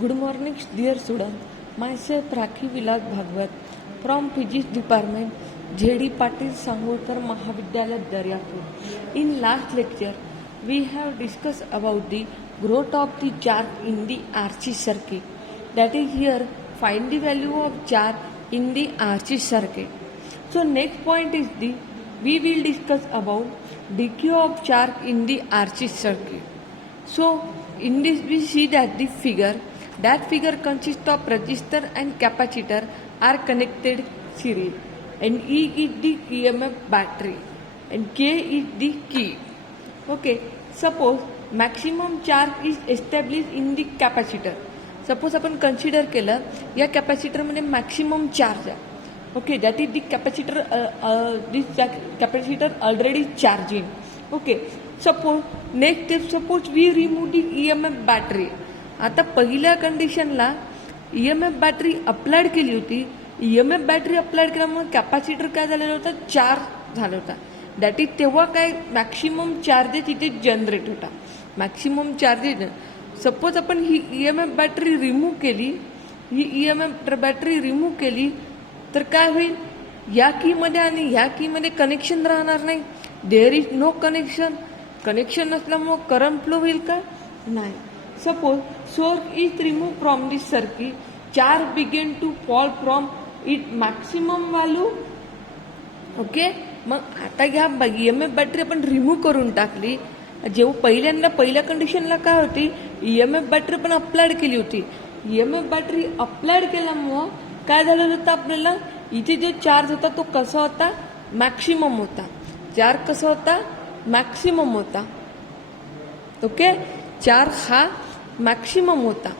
Good morning, dear student. Myself Rakhi Vilas Bhagwat from Physics Department, JD Patil Sangolkar Mahavidyalaya Daryapur. In last lecture, we have discussed about the growth of the charge in the RC circuit. That is here, find the value of charge in the RC circuit. So next point is we will discuss about decay of charge in the RC circuit. So in this we see that the figure consists of resistor and capacitor are connected series, and E is the EMF battery and K is the key. Okay, suppose maximum charge is established in the capacitor. Suppose आपण consider केलं या कॅपॅसिटरमध्ये maximum charge आहे. Okay, that is the capacitor. This capacitor already charging. Okay, suppose we remove the EMF battery. आता पहिल्या कंडिशनला EMF battery applied केली होती. EMF battery applied केल्यामुळे कॅपॅसिटर काय झालेला होता, चार्ज झाला होता. दॅट इज तेव्हा काय मॅक्सिमम चार्जेस इथे जनरेट होता. Maximum charges. सपोज आपण ही EMF बॅटरी रिमूव्ह केली, तर काय होईल, या कीमध्ये आणि या कीमध्ये कनेक्शन राहणार नाही. देअर इज नो कनेक्शन नसल्यामुळे करंट फ्लो होईल का, नाही. Suppose source is remove from this circuit, charge begin to fall from it maximum value. Okay, मग आता ह्या EMF बॅटरी आपण रिमूव्ह करून टाकली. जेव्हा पहिल्या कंडिशनला काय होती, EMF बॅटरी पण अप्लाइड केली होती. EMF बॅटरी अप्लाइड केल्यामुळं काय झालं होतं, आपल्याला इथे जो चार्ज होता तो कसा होता, मॅक्सिमम होता. चार्ज कसा होता, मॅक्सिमम होता. ओके, चार्ज हा मॅक्सिमम होता.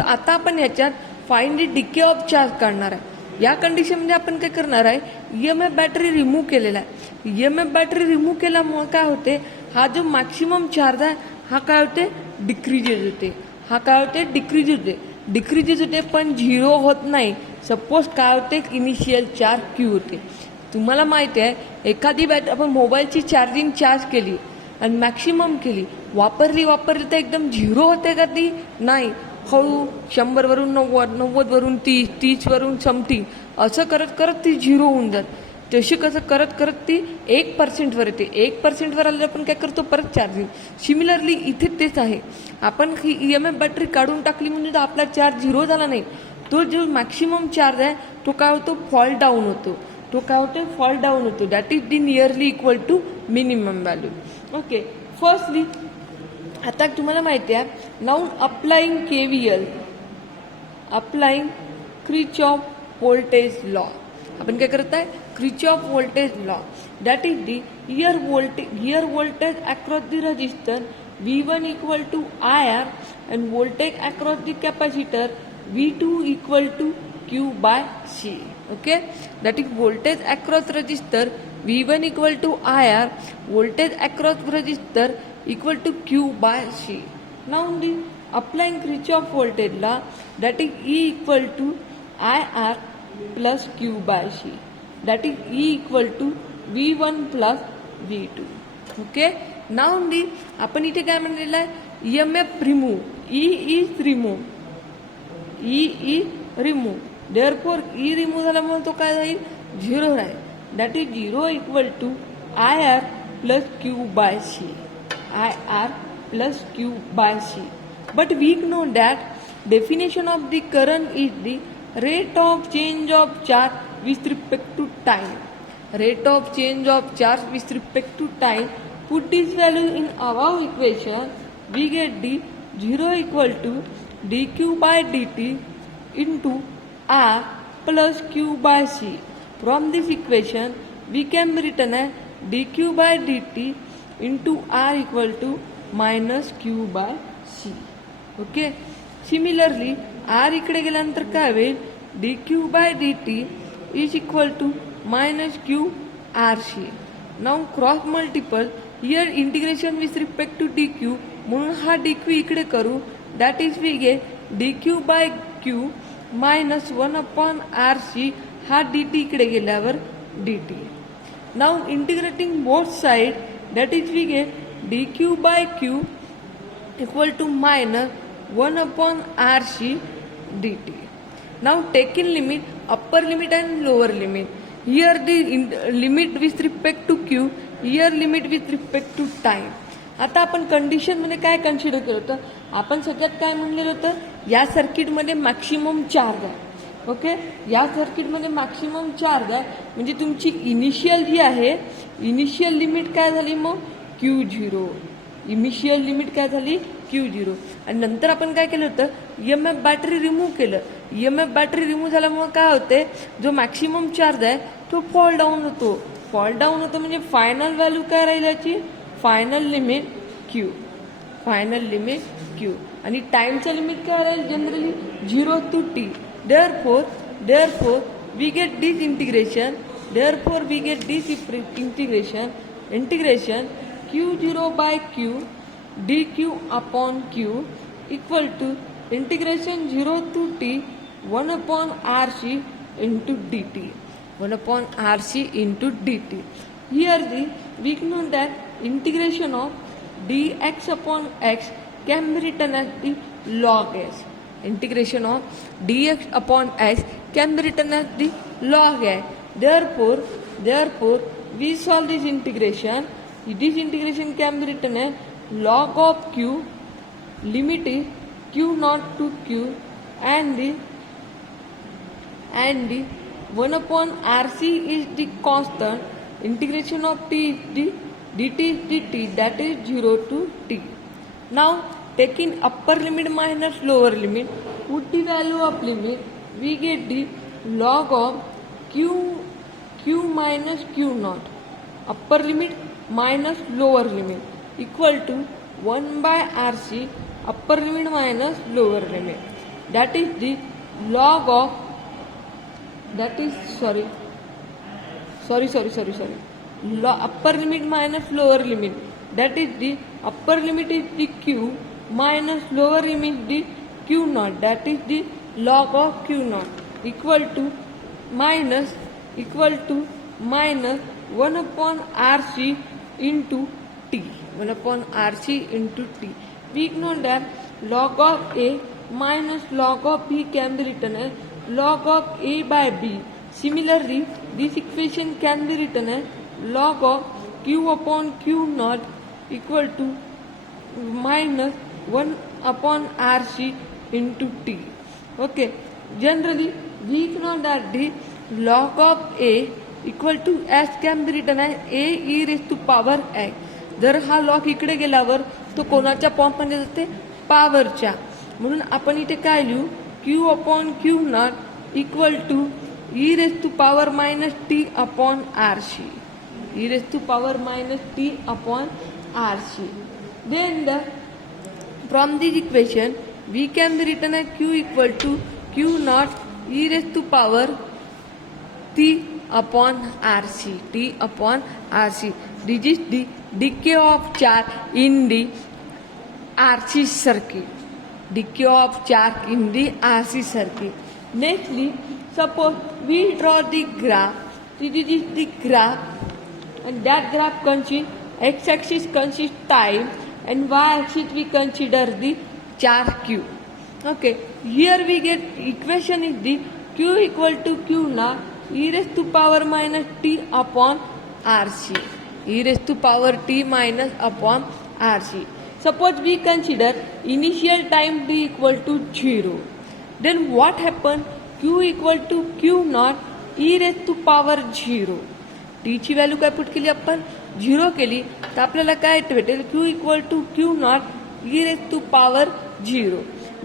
आता आपण याच्यात find the decay of charge काढणार आहे. या कंडिशनमध्ये आपण काय करणार आहे, EMF बॅटरी रिमूव्ह केलेला आहे. EMF बॅटरी रिमूव्ह केल्यामुळे काय होते, हा जो मॅक्सिमम चार्ज आहे हा काय होते, डिक्रीजेस होते. पण झिरो होत नाही. सपोज काय होते, इनिशियल चार्ज क्यू होते. तुम्हाला माहिती आहे, एखादी आपण मोबाईलची चार्ज केली आणि मॅक्सिमम केली, वापरली तर एकदम झिरो होते का ती, नाही. हळू 100 वरून 90 वरून 30, 30 वरून समथिंग असं करत ती झिरो होऊन जात. तशी कसं करत ती 1% वर येते. 1% वर आल्यावर आपण काय करतो, परत चार्जिंग. सिमिलरली इथे तेच आहे. आपण ही EMF बॅटरी काढून टाकली म्हणजे आपला चार्ज झिरो झाला नाही. तो जो मॅक्सिमम चार्ज आहे तो काय होतो, फॉल डाऊन होतो. That is the nearly equal to minimum value. Okay, firstly आता तुम्हाला माहिती आहे, now applying KVL, applying Kirchhoff voltage law. आपण काय करत आहे, Kirchhoff voltage law. That is the here voltage across the resistor V1 equal to IR and voltage across the capacitor V2 equal to Q by C. Okay, that is voltage across resistor V1 equal to IR, voltage across resistor equal to Q by C. Now the applying Kirchhoff voltage law, that is E equal to IR plus Q by C. That is E equal to V1 plus V2. Okay, now the आपण इथे काय म्हणलेलं आहे, EMF remove, E is remove. Therefore E remove झाल्यामुळे तो काय जाईल, zero राहील. That is zero equal to IR plus Q by C. IR plus Q by C. But we know that definition of the current is the rate of change of charge with respect to time. Rate of change of charge with respect to time. Put this value in above equation, we get the 0 equal to dq by dt into R plus Q by C. From this equation, we can written as dq by dt into R equal to minus Q by C. Okay. Similarly, R इकडे गेल्यानंतर काय होईल, dq by dt is equal to minus Q RC. Now cross multiple, here integration with respect to dq, म्हणून हा dq इकडे करू. That is we get dq by q minus 1 upon RC. हा dt इकडे गेल्यावर dt. Now integrating both side, that is we get dq by q equal to minus 1 upon RC dt. Now take in limit, upper limit and lower limit. Here the limit with respect to Q, here limit with respect to time. आता आपण कंडिशनमध्ये काय consider केलं होतं, आपण सगळ्यात काय म्हणलेलं होतं, या सर्किटमध्ये मॅक्सिमम चार्ज आहे. ओके, या सर्किटमध्ये मॅक्सिमम चार्ज आहे म्हणजे तुमची इनिशियल जी आहे, इनिशियल लिमिट काय झाली मग Q0. इनिशियल लिमिट काय झाली Q0. आणि नंतर आपण काय केलं होतं, EMF बॅटरी रिमूव्ह केलं. EMF बॅटरी रिमूव्ह झाल्यामुळे काय होते, जो मॅक्सिमम चार्ज आहे तो फॉल डाऊन होतो. फॉल डाऊन होतो म्हणजे फायनल व्हॅल्यू काय राहील याची, final limit Q. Final limit Q. आणि टाइमचं लिमिट काय राहील generally 0 to T. Therefore we get this integration. Therefore we get this integration Q0 by Q dQ upon Q equal to integration 0 to T 1 upon RC into dt. 1 upon RC into dt. Here we know that integration of dx upon x can be written as the log s. Integration of dx upon x can be written as the log s. Therefore we solve this integration. This integration can be written as log of Q, limit is Q naught to Q, and the 1 upon RC is the constant. Integration of T is the dt is dt, that is 0 to T. Now taking upper limit minus lower limit, put the value of limit, we get the log of Q minus Q naught, upper limit minus lower limit equal to 1 by RC, upper limit minus lower limit. That is the log of, that is sorry. Upper limit minus lower limit, that is the upper limit is the Q minus lower limit the Q naught, that is the log of Q naught equal to minus 1 upon RC into T. 1 upon RC into T. We know that log of A minus log of B can be written as log of A by B. Similarly, this equation can be written as log of Q upon Q naught equal to minus 1 upon RC into T. Okay, generally we know that the log of A equal to S can be written as A e raised to power x. जर हा log इकडे गेल्यावर तो कोणाच्या फॉर्ममध्ये जाते, पॉवरच्या. म्हणून आपण इथे काय लिहू, Q upon Q naught equal to e raised to power minus t upon RC. e raised to power minus t upon RC. Then from this equation we can be written as Q equal to Q naught e raised to power t upon RC. T upon RC. This is the decay of charge in the RC circuit. Decay of charge in the RC circuit. Nextly, suppose we draw the graph. This is the graph, and that graph consists, x-axis consists time, and y-axis we consider the charge Q. Okay, here we get equation is the Q equal to Q naught e raised to power minus t upon RC. E raised to power t minus upon RC. Suppose we consider initial time t equal to 0. Then what happen? Q equal to Q naught e raised to power 0. t ची value काय put केली आपण, 0 केली, तर आपल्याला काय भेटेल, Q equal to Q naught e raised to power 0.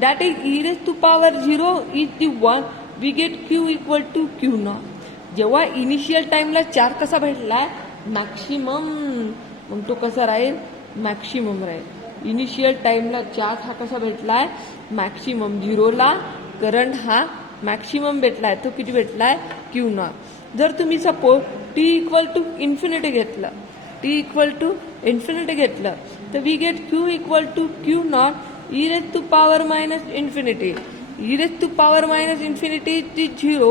That is e raised to power 0 is the 1. We get Q equal to Q naught. जेव्हा इनिशियल टाइमला चार्ज कसा भेटलाय, मॅक्सिमम, मग तो कसा राहील, मॅक्सिमम राहील. इनिशियल टाइमला चार्ज हा कसा भेटलाय, मॅक्सिमम. 0 ला करंट हा मॅक्सिमम भेटलाय, तो किती भेटलाय, Q नॉट. जर तुम्ही suppose t equal to infinity घेतलं, t इक्वल टू इन्फिनिटी घेतलं, तर we get Q equal to Q naught e raised to power minus infinity. e raised to power minus infinity is 0.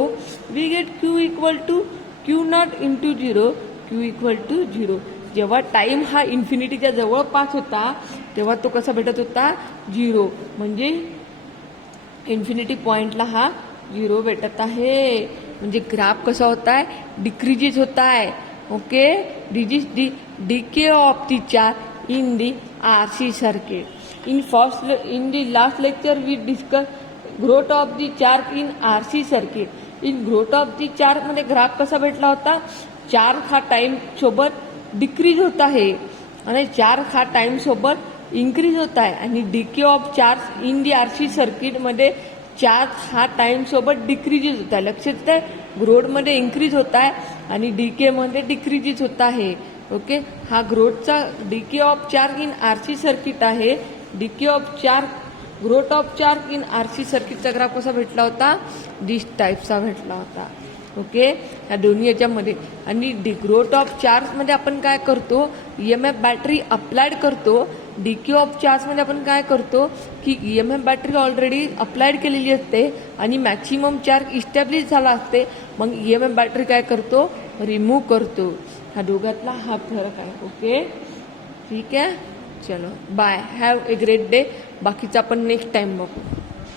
We get Q equal to Q naught into 0. Q equal to 0. जेव्हा time हा इन्फिनिटीच्या जवळपास होता तेव्हा तो कसा भेटत होता 0, म्हणजे इन्फिनिटी पॉइंटला हा 0 भेटत आहे. म्हणजे ग्राफ कसा होता है डिक्रीजेस होता है. Okay, DK of the charge in the RC circuit. in the last lecture we discussed growth of the charge in RC circuit. in growth of the charge मध्ये ग्राफ कसा भेटला होता, चार्ज हा टाइम सोबत decrease होत आहे आणि charge हा टाइम सोबत इन्क्रीज होत आहे. आणि DK of charge in the RC circuit मध्ये चार्ज हा टाइम सोबत डिक्रीजेस होत आहे. लक्षात आहे, ग्रोथमध्ये इन्क्रीज होत आहे आणि डीके मध्ये डिक्रीजेस होत आहे. ओके, हा ग्रोथचा decay of charge in RC circuit आहे. Decay of charge growth of charge in RC सर्किटचा ग्राफ कसा भेटला होता, दिस टाईपचा भेटला होता. ओके, या दोन्ही याच्यामध्ये. आणि ग्रोथ ऑफ चार्जमध्ये आपण काय करतो, EMF बॅटरी अप्लाइड करतो. डीके ऑफ चार्जमध्ये आपण काय करतो की EMF बॅटरी ऑलरेडी अप्लाइड केलेली असते आणि मॅक्सिमम चार्ज इस्टॅब्लिश झाला असते. मग EMF बॅटरी काय करतो, रिमूव्ह करतो. हा दोघातला हा फरक आहे. ओके, ठीक आहे, चलो bye, have a great day. बाकीचं आपण नेक्स्ट टाइम बघू.